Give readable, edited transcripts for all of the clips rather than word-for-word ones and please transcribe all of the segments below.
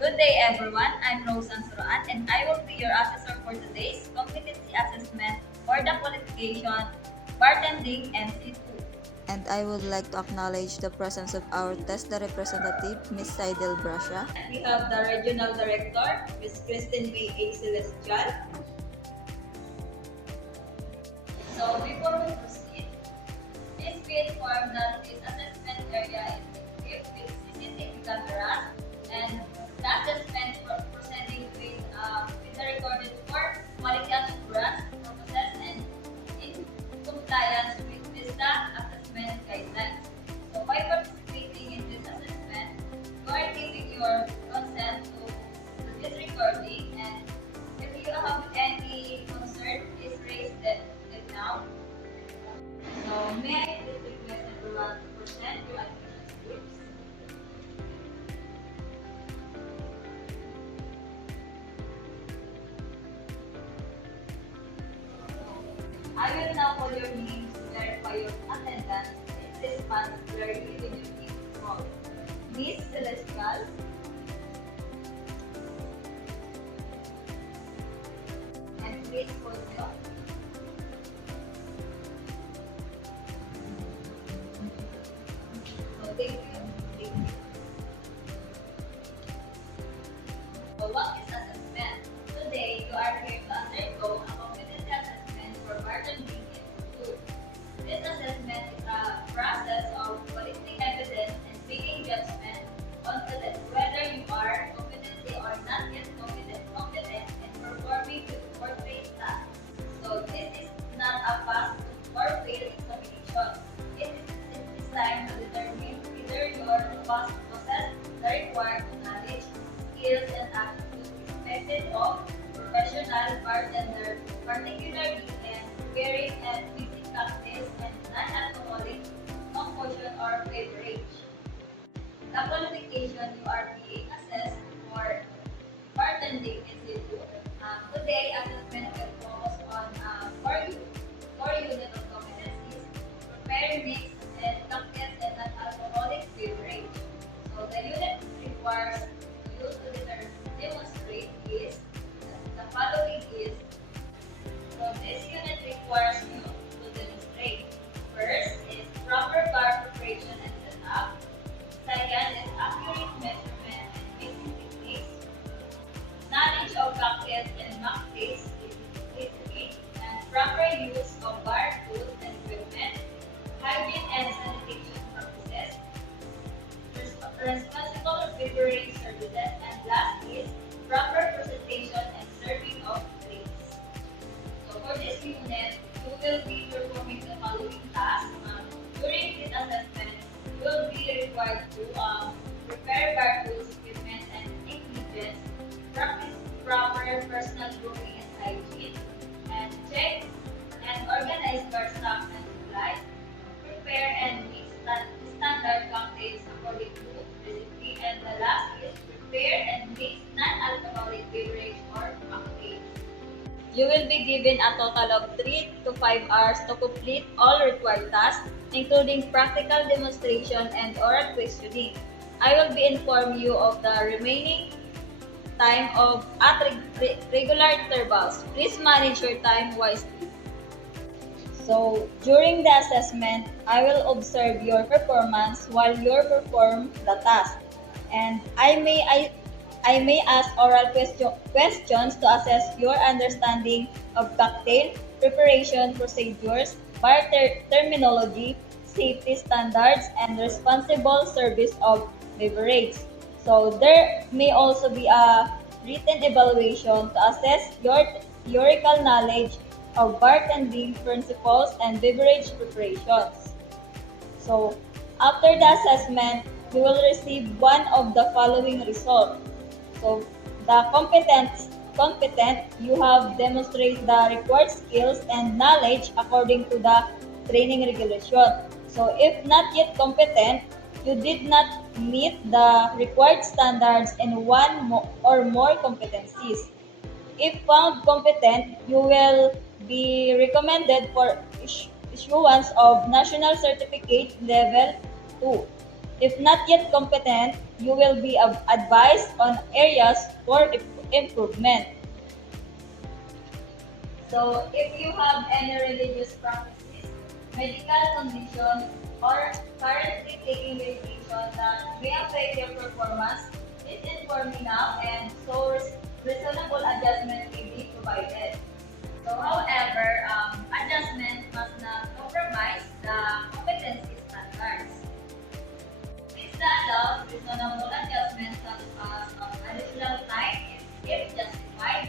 Good day, everyone. I'm Rosan Suruan, and I will be your assessor for today's competency assessment for the qualification bartending NC2. And I would like to acknowledge the presence of our TESDA representative, Ms. Saidel Brasha. We have the Regional Director, Ms. Kristen May A. Celestial. So before we proceed, please be informed that this assessment area is equipped with CCTV cameras and the assessment proceeding with the recorded for quality assurance purposes and in compliance with VISTA assessment guidelines. So by participating in this assessment, you are giving your consent to this recording, and if you have any concern, please raise them now. So may I please request everyone to present your admission slips? I will now call your names to verify your attendance in this particularly when your name is called. Miss Celestial, and Miss Colio. So thank you. Thank you. So what is assessment? Today, you are here to undergo a competency assessment for bartending in food. This assessment is a process of collecting evidence and making judgment on whether you are competent or not yet competent in performing the portrait task. So this is not a pass or fail examination. It is designed to determine whether you are possess the required knowledge, skills, and attitudes expected of professional bartender, particularly in preparing and mixing cocktails and non-alcoholic concoction or beverage. The qualification you are being assessed for bartending institute. Today, assessment will focus on four unit of competencies: prepare, mix, and cocktails and non-alcoholic beverage. So the unit requires you to demonstrate is the following is. So this unit requires you to demonstrate. First is proper bar preparation and setup. Second is accurate measurement and mixing techniques. Knowledge of cocktails and mocktails and proper use of bar tools and equipment. Hygiene and sanitation practices. Responsible preparing services, and last is proper presentation and serving of drinks. So for this unit, you will be performing the following tasks. During this assessment, you will be required to prepare bar tools, equipment, and ingredients, practice proper personal grooming and hygiene, and check and organize bar stock and supplies, prepare and mix standard cocktails according to recipe, and the last is prepare and mix non-alcoholic beverage or cocktails. You will be given a total of 3 to 5 hours to complete all required tasks, including practical demonstration and oral questioning. I will be inform you of the remaining time of at regular intervals. Please manage your time wisely. So, during the assessment, I will observe your performance while you perform the task. And I may ask oral questions to assess your understanding of cocktail preparation procedures, bar terminology, safety standards, and responsible service of beverage. So there may also be a written evaluation to assess your theoretical knowledge of bartending principles and beverage preparations. So, after the assessment, you will receive one of the following results. So, the competent, you have demonstrated the required skills and knowledge according to the training regulation. So, if not yet competent, you did not meet the required standards in or more competencies. If found competent, you will be recommended for issuance of National Certificate Level 2. If not yet competent, you will be advised on areas for improvement. So, if you have any religious practices, medical conditions, or currently taking medication that may affect your performance, please inform me now and so reasonable adjustment may be provided. So, however, adjustment must not compromise the competency standards. Please allow reasonable adjustments such as additional time if justified,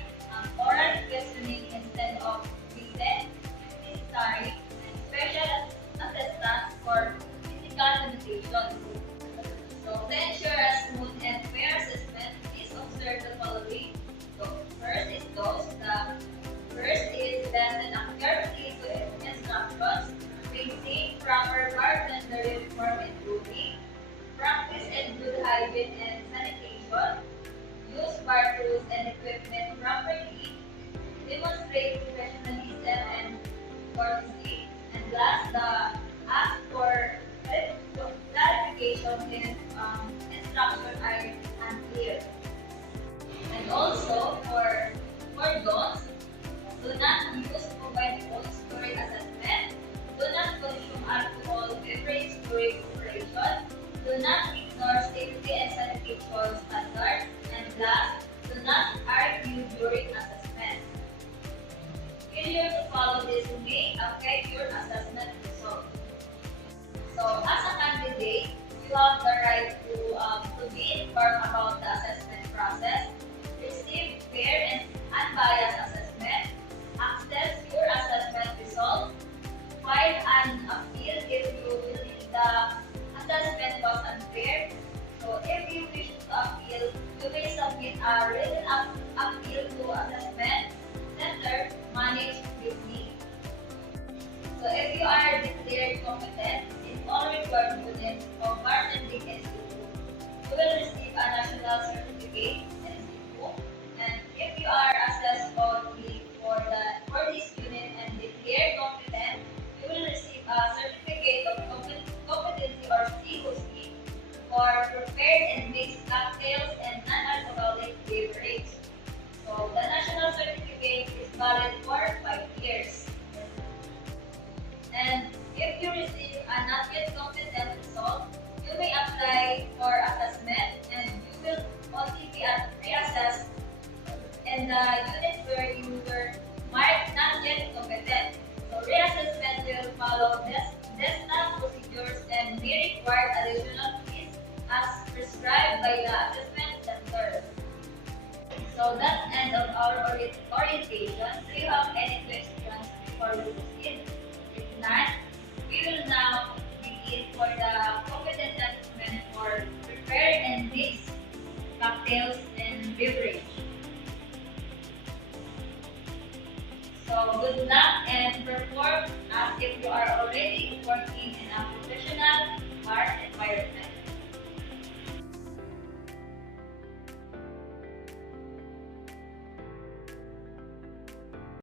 oral questioning instead of written, if necessary, and special assistance for physical limitations. So, to ensure a smooth and fair assessment, please observe the following. So, first is listen carefully to instructions, maintain proper bartender uniform and grooming, practice and good hygiene and sanitation, use bar tools and equipment properly, demonstrate professionalism and courtesy, and last, ask for clarification if instructions are unclear. And also for don'ts, do not use mobile phones during assessment, do not consume alcohol beverage during operation, do not ignore safety and sanitation standards, and last, do not argue during assessment. Failure to follow this may affect your assessment result. So, as a candidate, you have the right to be informed about the assessment process, receive fair and unbiased assessment, access your assessment results, file an appeal if you believe the assessment was unfair. So, if you wish to appeal, you may submit a written appeal to Assessment Center managed with me. So, if you are declared competent in all required units of bartending institute, you will receive a national certificate institute. And if you are assessed only for this unit and declared competent, you will receive a certificate of competency or COC for prepared and mixed cocktails and non-alcoholic beverage. So the national certificate is valid for 5 years. And if you receive a not yet competent result, you may apply for assessment and you will only be reassessed in the unit where you were marked not yet competent. So reassessment will follow DESTA procedures and may require additional fees as prescribed by the assessment center. So that's the end of our orientation. Do you have any questions before we proceed? If not, we will now begin for the competence assessment for prepared and mixed cocktails and beverage. So good luck and perform as if you are already working in a professional bar environment.